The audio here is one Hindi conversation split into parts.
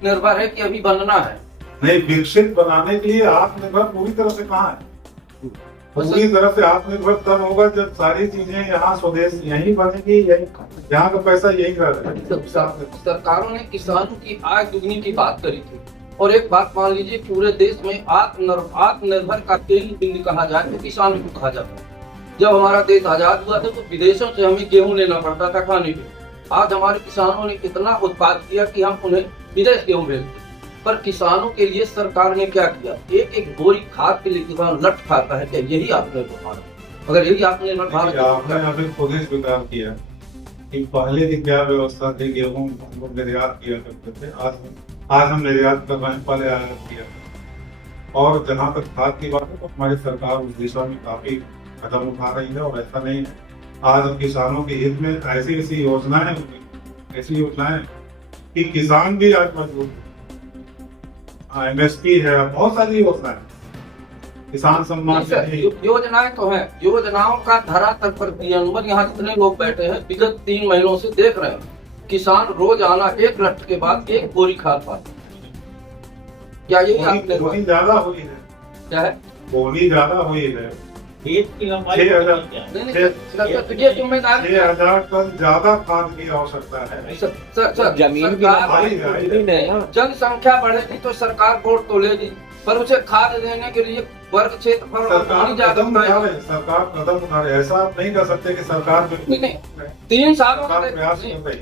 आत्मनिर्भर है कि अभी बनना है? नहीं, विकसित बनाने के लिए आत्मनिर्भर पूरी तरह से कहाँ है? पूरी तरह से आत्मनिर्भर तब होगा जब सारी चीजें यहाँ स्वदेश यहीं बनेगी, यहीं यहाँ का पैसा यहीं रहेगा। सरकारों ने किसानों की आय दुगनी की बात करी थी, और एक बात मान लीजिए, पूरे देश में आत्मनिर्भर का केंद्र बिंदु कहा जाए तो किसानों को कहा जाता है। जब हमारा देश आजाद हुआ था तो विदेशों से हमें गेहूं लेना पड़ता था खाने के। आज हमारे किसानों ने इतना उत्पाद किया कि हम उन्हें विदेश गेहूं भेजते। पर किसानों के लिए सरकार ने क्या किया? एक एक बोरी खाद के लिए किसान लट खाता है। क्या यही आत्मनिर्भर भारत? अगर यही आत्मनिर्भर भारत, आपने अभी खुद ही स्वीकार किया कि पहले की क्या व्यवस्था थी, गेहूं हम लोग निर्यात किया करते थे, आज हम निर्यात कर रहे हैं, पहले आयात किया। और जहाँ तक खाद की बात है तो हमारी सरकार उस दिशा में काफी कदम उठा रही है। और ऐसा नहीं है, आज किसानों के हित में ऐसी ऐसी योजनाएं कि किसान भी आज मजबूत है। MSP है, बहुत सारी योजनाएं, किसान सम्मान योजनाएं तो है। योजनाओं का धरातल पर क्रियान्वयन यहाँ जितने लोग बैठे हैं विगत 3 महीनों से देख रहे हैं। किसान रोजाना एक लट के बाद एक बोरी खाद पाते। क्या यही बोनी ज्यादा हुई है? क्या है? बोनी ज्यादा हुई है। 6,000 टन ज्यादा खाद की आवश्यकता है। जमीन जनसंख्या बढ़ेगी तो सरकार वोट तो लेगी, पर उसे खाद देने के लिए वर्ग क्षेत्र पर सरकार कदम उठा रहे। ऐसा आप नहीं कर सकते कि सरकार नहीं 3 सालों का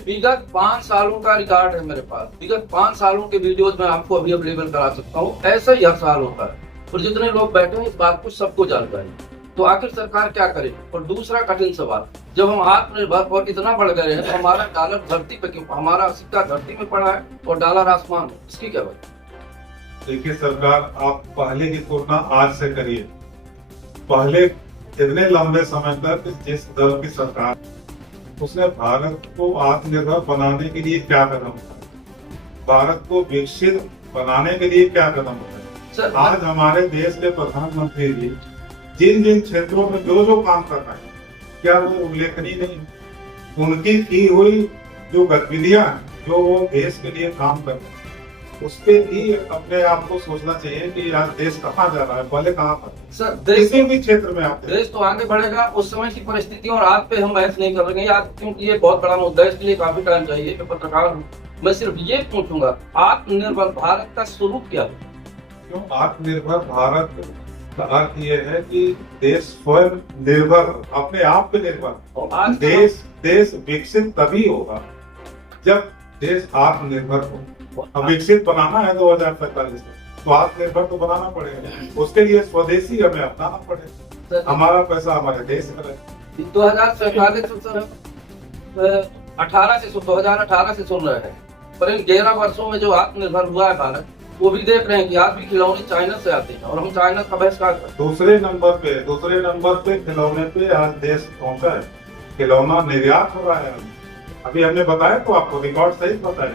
विगत 5 सालों का रिकॉर्ड है मेरे पास। विगत 5 सालों के वीडियोज में आपको अभी अवेलेबल करा सकता हूँ। ऐसा ही हर साल होता है, और जितने लोग बैठे हैं इस बात को सबको जानकारी। तो आखिर सरकार क्या करे? और दूसरा कठिन सवाल, जब हम आत्मनिर्भर और इतना बढ़ गए हैं तो हमारा डॉलर धरती पे क्यों? हमारा सिक्का धरती में पड़ा है और डॉलर आसमान में, इसकी क्या बात? देखिए सरकार, आप पहले की तुलना आज से करिए। पहले इतने लंबे समय तक जिस दल की सरकार, उसने भारत को आत्मनिर्भर बनाने के लिए क्या कदम उठाए, भारत को विकसित बनाने के लिए क्या कदम उठाए। आज हमारे देश के प्रधानमंत्री जी जिन जिन क्षेत्रों में जो काम कर रहे हैं, क्या वो उल्लेखनीय नहीं? उनकी की हुई जो गतिविधियां, जो वो देश के लिए काम कर रहे हैं, उसके भी अपने आप को सोचना चाहिए कि आज देश कहाँ जा रहा है, पहले कहाँ पर। सर किसी भी क्षेत्र में आप देश तो आगे बढ़ेगा। उस समय की परिस्थितियों और आज पे हम बहस नहीं कर रहे हैं आज, क्योंकि ये बहुत बड़ा मुद्दा है, इसके लिए काफी टाइम चाहिए। मैं पत्रकार हूँ, मैं सिर्फ ये पूछूंगा, आत्मनिर्भर भारत का स्वरूप क्या है? क्यों आत्मनिर्भर भारत का अर्थ ये है कि देश स्वयं निर्भर, अपने आप पे निर्भर। देश विकसित तभी होगा जब देश आत्मनिर्भर हो। अब विकसित बनाना है 2045 में, तो आत्मनिर्भर तो बनाना पड़ेगा। उसके लिए स्वदेशी हमें अपनाना पड़ेगा। हमारा पैसा हमारे देश में रहे। 2018 से सुन रहे हैं, पर इन 11 वर्षों में जो आत्मनिर्भर हुआ है भारत, वो भी देख रहे हैं कि आज भी खिलौने चाइना से आते हैं और हम चाइना का बहिष्कार करते हैं। दूसरे नंबर पे खिलौने पे आज देश पहुंचा है। खिलौना निर्यात हो रहा है। अभी हमने बताया तो आपको, रिकॉर्ड सही बताया,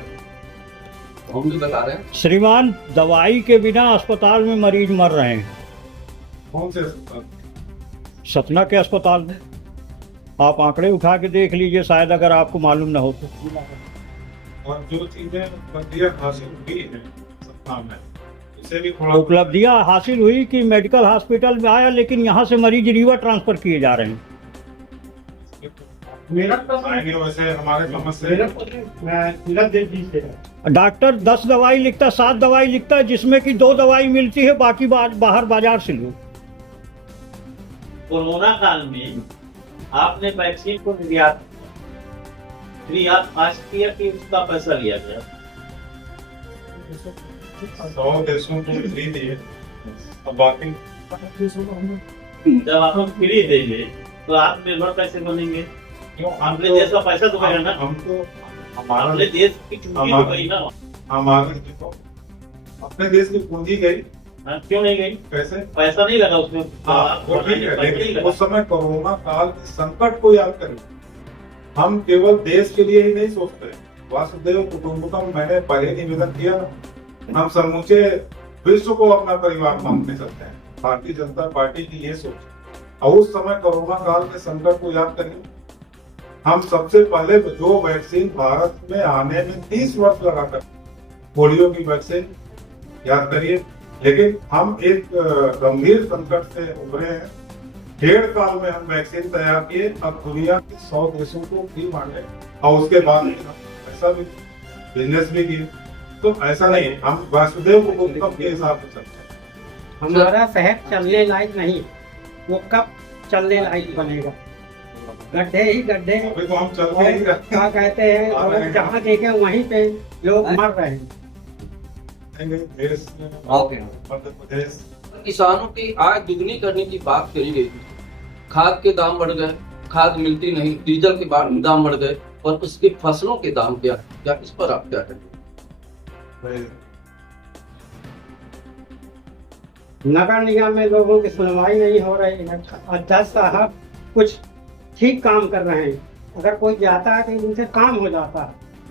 हम भी बता रहे हैं। श्रीमान, दवाई के बिना अस्पताल में मरीज मर रहे हैं। कौन से अस्पताल? सतना के अस्पताल में। आप आंकड़े उठा के देख लीजिए, शायद अगर आपको मालूम न हो तो। और जो चीजें उपलब्धियां हासिल हुई है सतना में, उसे भी थोड़ा उपलब्धियां हासिल हुई कि मेडिकल हॉस्पिटल में आया, लेकिन यहाँ से मरीज रिवर ट्रांसफर किए जा रहे हैं। वैसे हमारे समस्या डॉक्टर 10 दवाई लिखता, 7 दवाई लिखता है, जिसमें कि 2 दवाई मिलती है, बाकी बाहर बाजार से लो। कोरोना काल में आपने वैक्सीन को निर्यात किया कि उसका पैसा लिया गया? 100 देशों को फ्री दिए, अब बाकी जब आप फ्री देंगे तो आत्मनिर्भर कैसे बनेंगे? क्यों? अपने देश का पैसा तो है ना, हमको हमारे देश की पूंजी तो गई ना। हमारे अपने देश की पूंजी गई। क्यों नहीं गई? कैसे? पैसा नहीं लगा उसमें। वो ठीक है, लेकिन उस समय कोरोना काल के संकट को याद करें। हम केवल देश के लिए ही नहीं सोचते, वासुदेव कुटुंबकम मैंने पहले निवेदन किया ना, हम समूचे विश्व को अपना परिवार मानने सकते हैं। भारतीय जनता पार्टी की ये सोच। और उस समय कोरोना काल के संकट को याद करें, हम सबसे पहले जो वैक्सीन भारत में आने में 30 वर्ष लगा कर, पोलियो की वैक्सीन याद करिए। लेकिन हम एक गंभीर संकट से उभरे हैं। 1.5 साल में हम वैक्सीन तैयार किए, अब दुनिया के 100 देशों को फ्री बांटे और उसके बाद में हम ऐसा भी बिजनेस भी किए। तो ऐसा नहीं, हम वासुदेव कुटुंबकम के हिसाब से चलते हैं। हमारा शहर चलने लायक नहीं, वो कब चलने लायक बनेगा? गड्ढे ही गड्ढे, अभी तो हम चल के ही और क्या कहते हैं, और जहाँ देखे वहीं पे लोग मर रहे हैं। रहेंगे। देश में मध्य प्रदेश किसानों की आय दुगनी करने की बात करी गई थी। खाद के दाम बढ़ गए, खाद मिलती नहीं, डीजल के दाम बढ़ गए, और उसके फसलों के दाम क्या इस पर आप क्या कहेंगे? नगर निगम में लोगों की सुनवाई नहीं हो रही है। अध्यक्ष साहब कुछ ठीक काम कर रहे हैं, अगर कोई जाता है तो उनसे काम हो जाता है।